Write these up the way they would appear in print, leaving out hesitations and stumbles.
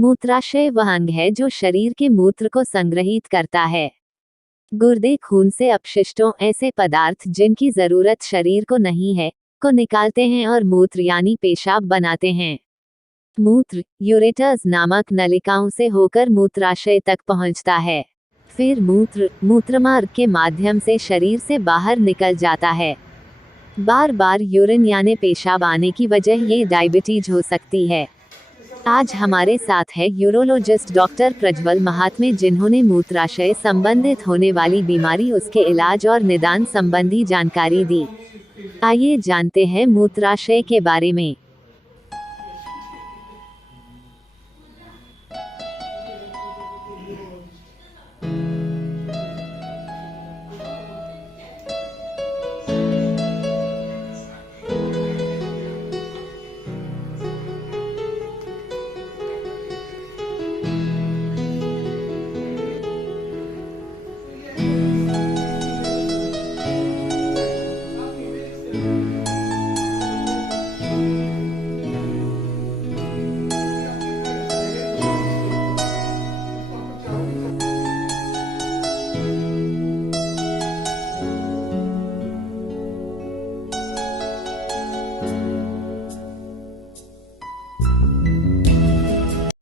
मूत्राशय वह अंग है जो शरीर के मूत्र को संग्रहित करता है। गुर्दे खून से अपशिष्टों, ऐसे पदार्थ जिनकी जरूरत शरीर को नहीं है, को निकालते हैं और मूत्र यानी पेशाब बनाते हैं। मूत्र यूरेटर्स नामक नलिकाओं से होकर मूत्राशय तक पहुंचता है। फिर मूत्रमार्ग के माध्यम से शरीर से बाहर निकल जाता है। बार बार यूरिन यानी पेशाब आने की वजह ये डायबिटीज हो सकती है। आज हमारे साथ है यूरोलॉजिस्ट डॉक्टर प्रज्वल महात्मे, जिन्होंने मूत्राशय संबंधित होने वाली बीमारी, उसके इलाज और निदान संबंधी जानकारी दी। आइए जानते हैं मूत्राशय के बारे में।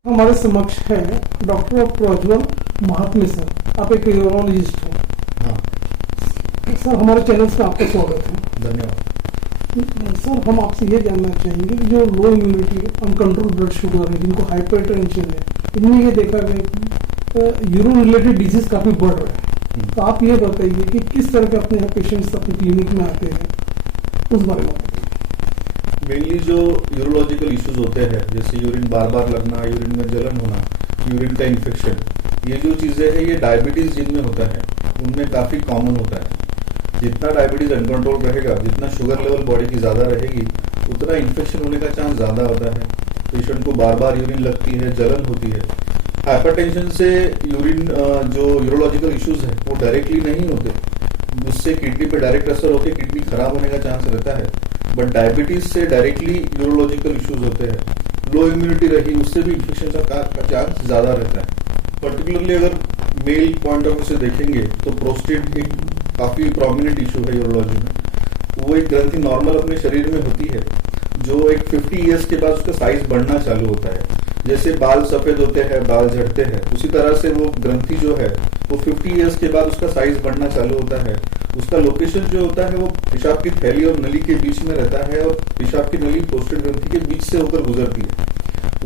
हमारे समक्ष है डॉक्टर प्रज्वल महात्मे सर। आप एक यूरोलॉजिस्ट हो। हाँ सर, हमारे चैनल से आपका स्वागत है। धन्यवाद। सर, हम आपसे ये जानना चाहेंगे कि जो low immunity, uncontrol blood sugar है, जिनको हाइपरटेंशन है, इनमें ये देखा गया कि यूरिन रिलेटेड डिजीज काफी बढ़ रहा है। तो आप ये बताइए कि किस तरह के अपने यहाँ पेशेंट्स अपने क्लिनिक में आते हैं, उस बारे में। मेनली जो यूरोलॉजिकल इश्यूज होते हैं, जैसे यूरिन बार बार लगना, यूरिन में जलन होना, यूरिन का इन्फेक्शन, ये जो चीज़ें हैं ये डायबिटीज़ जिनमें होता है उनमें काफ़ी कॉमन होता है। जितना डायबिटीज़ अनकंट्रोल रहेगा, जितना शुगर लेवल बॉडी की ज़्यादा रहेगी, उतना इन्फेक्शन होने का चांस ज़्यादा होता है। पेशेंट को बार बार यूरिन लगती है, जलन होती है। हाइपरटेंशन से यूरिन जो यूरोलॉजिकल इश्यूज है वो डायरेक्टली नहीं होते, उससे किडनी पे डायरेक्ट असर होकर किडनी खराब होने का चांस रहता है। बट डायबिटीज से डायरेक्टली यूरोलॉजिकल इश्यूज होते हैं। लो इम्यूनिटी रही, उससे भी इन्फेक्शन का चांस ज़्यादा रहता है। पर्टिकुलरली अगर मेल पॉइंट ऑफ व्यू से देखेंगे तो प्रोस्टेट एक काफ़ी प्रोमिनेंट इशू है यूरोलॉजी में। वो एक ग्रंथि नॉर्मल अपने शरीर में होती है, जो एक 50 ईयर्स के बाद उसका साइज बढ़ना चालू होता है। जैसे बाल सफ़ेद होते हैं, बाल झड़ते हैं, उसी तरह से वो ग्रंथि जो है वो 50 ईयर्स के बाद उसका साइज बढ़ना चालू होता है। उसका लोकेशन जो होता है वो पेशाब की थैली और नली के बीच में रहता है, और पेशाब की नली प्रोस्टेट ग्रंथि के बीच से होकर गुजरती है।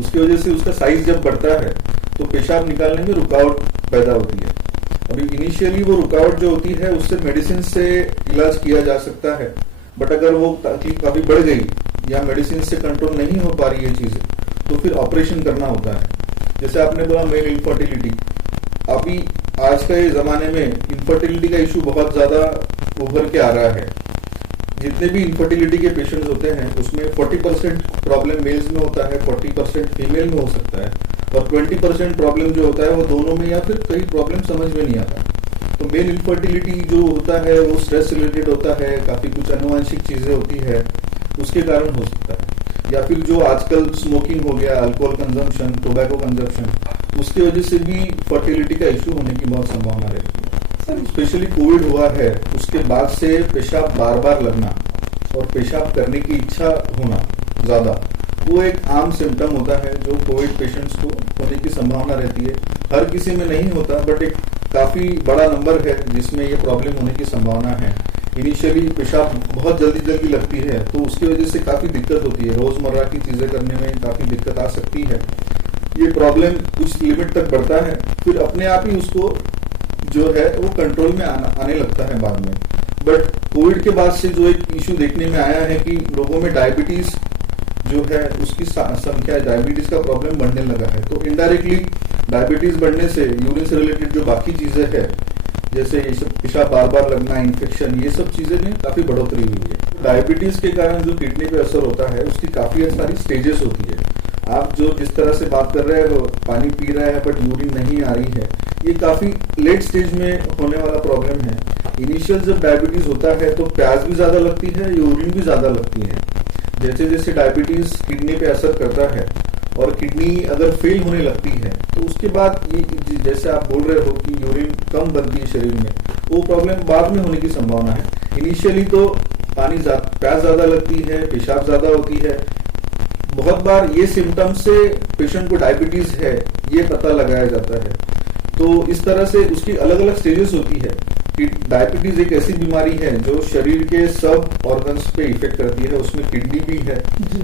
उसकी वजह से उसका साइज जब बढ़ता है तो पेशाब निकालने में रुकावट पैदा होती है। अभी इनिशियली वो रुकावट जो होती है उससे मेडिसिन से इलाज किया जा सकता है, बट अगर वो तकलीफ काफ़ी बढ़ गई या मेडिसिन से कंट्रोल नहीं हो पा रही है चीज़ें, तो फिर ऑपरेशन करना होता है। जैसे आपने बोला मेल इनफर्टिलिटी, अभी आज के ज़माने में इनफर्टिलिटी का इशू बहुत ज़्यादा उभर के आ रहा है। जितने भी इनफर्टिलिटी के पेशेंट्स होते हैं उसमें 40% प्रॉब्लम मेल्स में होता है, 40% फीमेल में हो सकता है, और 20% प्रॉब्लम जो होता है वो दोनों में, या फिर कई प्रॉब्लम समझ में नहीं आता। तो मेल इनफर्टिलिटी जो होता है वो स्ट्रेस रिलेटेड होता है, काफ़ी कुछ अनुवांशिक चीज़ें होती है, उसके कारण हो सकता है। या फिर जो आजकल स्मोकिंग हो गया, अल्कोहल कंजम्पशन, टोबैको कंजम्पशन, उसकी वजह से भी फर्टिलिटी का इशू होने की बहुत संभावना रहती है। सर, स्पेशली कोविड हुआ है, उसके बाद से पेशाब बार बार लगना और पेशाब करने की इच्छा होना ज़्यादा, वो एक आम सिम्टम होता है जो कोविड पेशेंट्स को होने की संभावना रहती है। हर किसी में नहीं होता, बट एक काफ़ी बड़ा नंबर है जिसमें ये प्रॉब्लम होने की संभावना है। इनिशियली पेशाब बहुत जल्दी लगती है, तो उसकी वजह से काफ़ी दिक्कत होती है, रोज़मर्रा की चीज़ें करने में काफ़ी दिक्कत आ सकती है। ये प्रॉब्लम कुछ लिमिट तक बढ़ता है, फिर अपने आप ही उसको जो है वो कंट्रोल में आने लगता है बाद में। बट कोविड के बाद से जो एक इशू देखने में आया है कि लोगों में डायबिटीज़ जो है उसकी संख्या, डायबिटीज़ का प्रॉब्लम बढ़ने लगा है। तो इनडायरेक्टली डायबिटीज़ बढ़ने से यूरिन से रिलेटेड जो बाकी चीज़ें हैं, जैसे ये सब पेशाब बार बार लगना, इन्फेक्शन, ये सब चीज़ें में काफ़ी बढ़ोतरी हुई है। डायबिटीज़ के कारण जो किडनी पे असर होता है उसकी काफ़ी सारी स्टेजेस होती है। आप जो जिस तरह से बात कर रहे हो, पानी पी रहा है बट यूरिन नहीं आ रही है, ये काफ़ी लेट स्टेज में होने वाला प्रॉब्लम है। इनिशियल जब डायबिटीज़ होता है तो प्यास भी ज़्यादा लगती है, यूरिन भी ज़्यादा लगती है। जैसे जैसे डायबिटीज़ किडनी पे असर करता है और किडनी अगर फेल होने लगती है तो उसके बाद ये जैसे आप बोल रहे हो कि यूरिन कम बनती है शरीर में, वो प्रॉब्लम बाद में होने की संभावना है। इनिशियली तो प्यास ज्यादा लगती है, पेशाब ज्यादा होती है। बहुत बार ये सिम्टम से पेशेंट को डायबिटीज है ये पता लगाया जाता है। तो इस तरह से उसकी अलग अलग स्टेजेस होती है कि डायबिटीज एक ऐसी बीमारी है जो शरीर के सब ऑर्गन्स पे इफेक्ट करती है, उसमें किडनी भी है,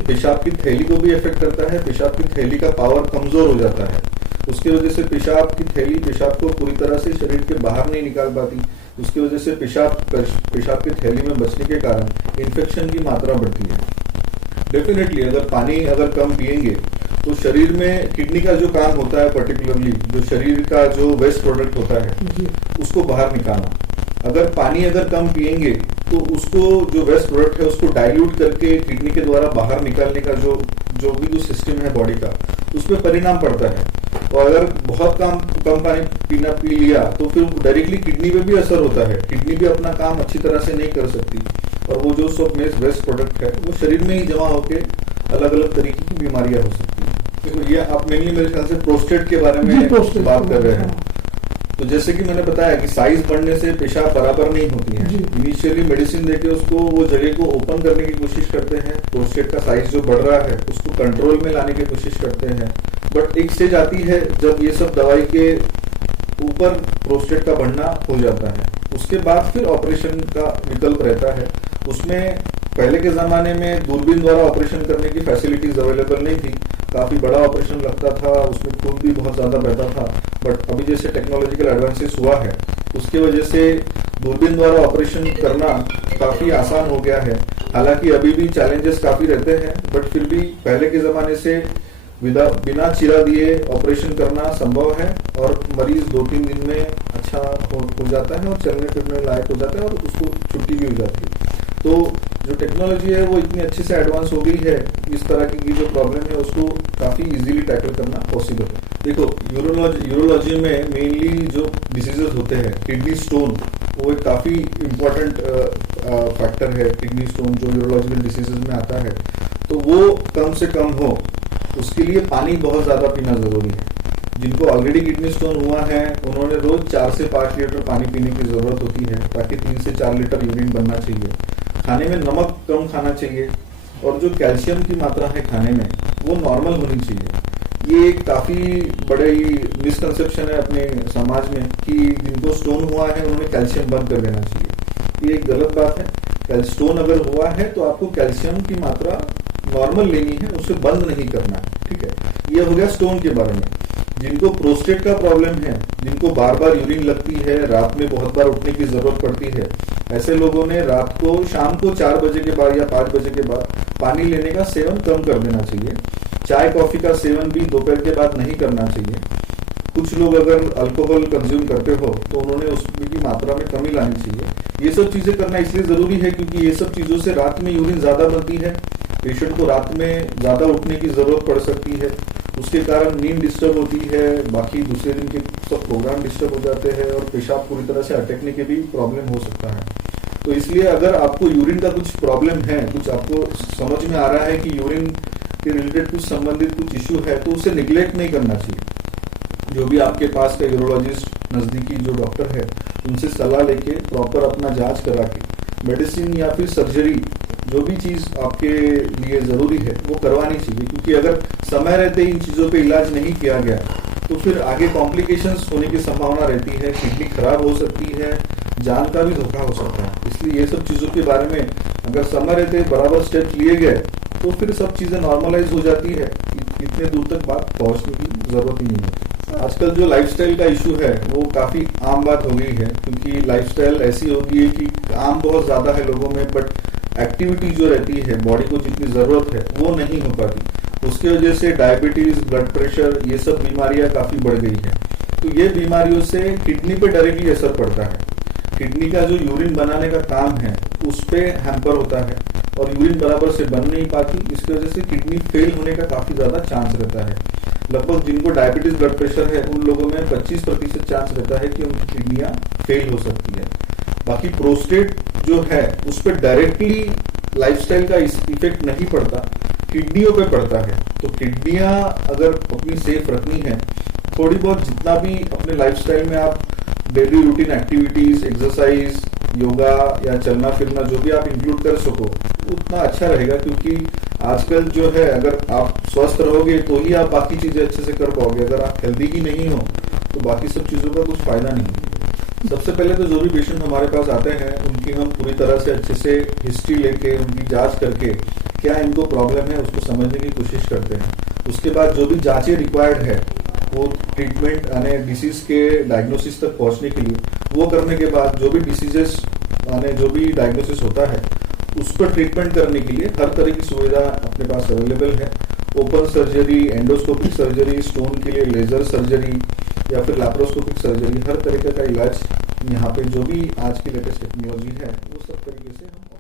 पेशाब की थैली को भी इफेक्ट करता है। पेशाब की थैली का पावर कमजोर हो जाता है, उसकी वजह से पेशाब की थैली पेशाब को पूरी तरह से शरीर के बाहर नहीं निकाल पाती, उसकी वजह से पेशाब की थैली में बचने के कारण इन्फेक्शन की मात्रा बढ़ती है। डेफिनेटली अगर पानी कम पिएंगे तो शरीर में किडनी का जो काम होता है, पर्टिकुलरली जो शरीर का जो वेस्ट प्रोडक्ट होता है उसको बाहर निकालना, अगर पानी कम पिएंगे तो उसको जो वेस्ट प्रोडक्ट है उसको डाइल्यूट करके किडनी के द्वारा बाहर निकालने का जो सिस्टम है बॉडी का, उस पर परिणाम पड़ता है। और अगर बहुत कम पानी पी लिया तो फिर डायरेक्टली किडनी पे भी असर होता है, किडनी भी अपना काम अच्छी तरह से नहीं कर सकती और वो जो सब वेस्ट प्रोडक्ट है वो शरीर में ही जमा होकर अलग अलग तरीके की बीमारियां हो सकती है। देखो ये आप मेनली मेरे ख्याल से प्रोस्टेट के बारे में बात कर रहे हैं। तो जैसे कि मैंने बताया कि साइज बढ़ने से पेशाब बराबर नहीं होती है। इनिशियली मेडिसिन देके उसको वो जगह को ओपन करने की कोशिश करते हैं, प्रोस्टेट का साइज जो बढ़ रहा है उसको कंट्रोल में लाने की कोशिश करते हैं। बट एक स्टेज आती है जब ये सब दवाई के ऊपर प्रोस्टेट का बढ़ना हो जाता है, उसके बाद फिर ऑपरेशन का विकल्प रहता है। उसमें पहले के जमाने में दूरबीन द्वारा ऑपरेशन करने की फैसिलिटीज अवेलेबल नहीं थी, काफी बड़ा ऑपरेशन लगता था, उसमें खून भी बहुत ज्यादा बहता था। बट अभी जैसे टेक्नोलॉजिकल एडवांसेस हुआ है उसकी वजह से दूरबीन द्वारा ऑपरेशन करना काफी आसान हो गया है। हालांकि अभी भी चैलेंजेस काफी रहते हैं, बट फिर भी पहले के जमाने से बिना चीरा दिए ऑपरेशन करना संभव है और मरीज 2-3 दिन में अच्छा हो जाता है और चलने फिरने लायक हो जाता है और उसको छुट्टी भी हो जाती है। तो जो टेक्नोलॉजी है वो इतनी अच्छे से एडवांस हो गई है, इस तरह की जो प्रॉब्लम है उसको काफी इजीली टैकल करना पॉसिबल है। देखो यूरोलॉजी में मेनली जो डिसीजेस होते हैं, किडनी स्टोन वो एक काफी इम्पोर्टेंट फैक्टर है। किडनी स्टोन जो यूरोलॉजिकल डिसीजेस में आता है तो वो कम से कम हो उसके लिए पानी बहुत ज्यादा पीना जरूरी है। जिनको ऑलरेडी किडनी स्टोन हुआ है उन्होंने रोज 4 से 5 लीटर पानी पीने की जरूरत होती है ताकि 3 से 4 लीटर यूरिन बनना चाहिए। खाने में नमक कम खाना चाहिए और जो कैल्शियम की मात्रा है खाने में वो नॉर्मल होनी चाहिए। ये एक काफी बड़े मिसकंसेप्शन है अपने समाज में कि जिनको स्टोन हुआ है उन्होंने कैल्शियम बंद कर देना चाहिए। ये एक गलत बात है। स्टोन अगर हुआ है तो आपको कैल्शियम की मात्रा नॉर्मल लेनी है, उसे बंद नहीं करना है, ठीक है। ये हो गया स्टोन के बारे में। जिनको प्रोस्टेट का प्रॉब्लम है, जिनको बार बार यूरिन लगती है, रात में बहुत बार उठने की जरूरत पड़ती है, ऐसे लोगों ने रात को शाम को 4 बजे के बाद या 5 बजे के बाद पानी लेने का सेवन कम कर देना चाहिए। चाय कॉफी का सेवन भी दोपहर के बाद नहीं करना चाहिए। कुछ लोग अगर अल्कोहल कंज्यूम करते हो तो उन्होंने उसकी मात्रा में कमी लानी चाहिए। ये सब चीजें करना इसलिए जरूरी है क्योंकि ये सब चीजों से रात में यूरिन ज्यादा बनती है, पेशेंट को रात में ज्यादा उठने की जरूरत पड़ सकती है, उसके कारण नींद डिस्टर्ब होती है, बाकी दूसरे दिन के सब प्रोग्राम डिस्टर्ब हो जाते हैं और पेशाब पूरी तरह से अटकने के भी प्रॉब्लम हो सकता है। तो इसलिए अगर आपको यूरिन का कुछ प्रॉब्लम है, कुछ आपको समझ में आ रहा है कि यूरिन के रिलेटेड कुछ संबंधित कुछ इश्यू है, तो उसे निग्लेक्ट नहीं करना चाहिए। जो भी आपके पास का यूरोलॉजिस्ट, नजदीकी जो डॉक्टर है, उनसे सलाह लेके प्रॉपर अपना जांच करा के मेडिसिन या फिर सर्जरी जो भी चीज आपके लिए जरूरी है वो करवानी चाहिए। क्योंकि अगर समय रहते इन चीजों पे इलाज नहीं किया गया तो फिर आगे कॉम्प्लिकेशंस होने की संभावना रहती है, किडनी खराब हो सकती है, जान का भी धोखा हो सकता है। इसलिए ये सब चीजों के बारे में अगर समय रहते बराबर स्टेप लिए गए तो फिर सब चीजें नॉर्मलाइज हो जाती है, इतने दूर तक बात पहुंचने की जरूरत ही नहीं होती। आजकल जो लाइफस्टाइल का इशू है वो काफी आम बात हो गई है, क्योंकि लाइफस्टाइल ऐसी हो गई है कि काम बहुत ज्यादा है लोगों में, बट एक्टिविटी जो रहती है बॉडी को जितनी जरूरत है वो नहीं हो पाती। उसकी वजह से डायबिटीज, ब्लड प्रेशर, ये सब बीमारियां काफी बढ़ गई है। तो ये बीमारियों से किडनी पे डायरेक्टली असर पड़ता है। किडनी का जो यूरिन बनाने का काम है उस पे हैम्पर होता है और यूरिन बराबर से बन नहीं पाती, इसकी वजह से किडनी फेल होने का काफी ज्यादा चांस रहता है। लगभग जिनको डायबिटीज, ब्लड प्रेशर है उन लोगों में 25% चांस रहता है कि उनकी किडनियां फेल हो सकती है। बाकी प्रोस्टेट जो है उस पर डायरेक्टली लाइफस्टाइल का इफेक्ट नहीं पड़ता, किडनियों पे पड़ता है। तो किडनियां अगर अपनी सेफ रखनी है, थोड़ी बहुत जितना भी अपने लाइफस्टाइल में आप daily routine activities, exercise, yoga या चलना फिरना जो भी आप इंक्लूड कर सको उतना अच्छा रहेगा, क्योंकि आजकल जो है अगर आप स्वस्थ रहोगे तो ही आप बाकी चीजें अच्छे से कर पाओगे। अगर आप हेल्दी ही नहीं हो तो बाकी सब चीजों का कुछ फायदा नहीं है। सबसे पहले तो जो भी पेशेंट हमारे पास आते हैं उनकी हम पूरी तरह से अच्छे से हिस्ट्री लेके उनकी जांच करके क्या इनको प्रॉब्लम है उसको समझने की कोशिश करते हैं। उसके बाद जो भी जांचें रिक्वायर्ड है वो ट्रीटमेंट यानी डिसीज के डायग्नोसिस तक पहुंचने के लिए, वो करने के बाद जो भी डिसीजेस यानी जो भी डायग्नोसिस होता है उस पर ट्रीटमेंट करने के लिए हर तरह की सुविधा अपने पास अवेलेबल है। Open surgery, endoscopic surgery, stone के लिए लेजर सर्जरी या फिर लैप्रोस्कोपिक सर्जरी, हर तरीके का इलाज यहाँ पे जो भी आज की लेटेस्ट टेक्नोलॉजी है वो सब तरीके से हम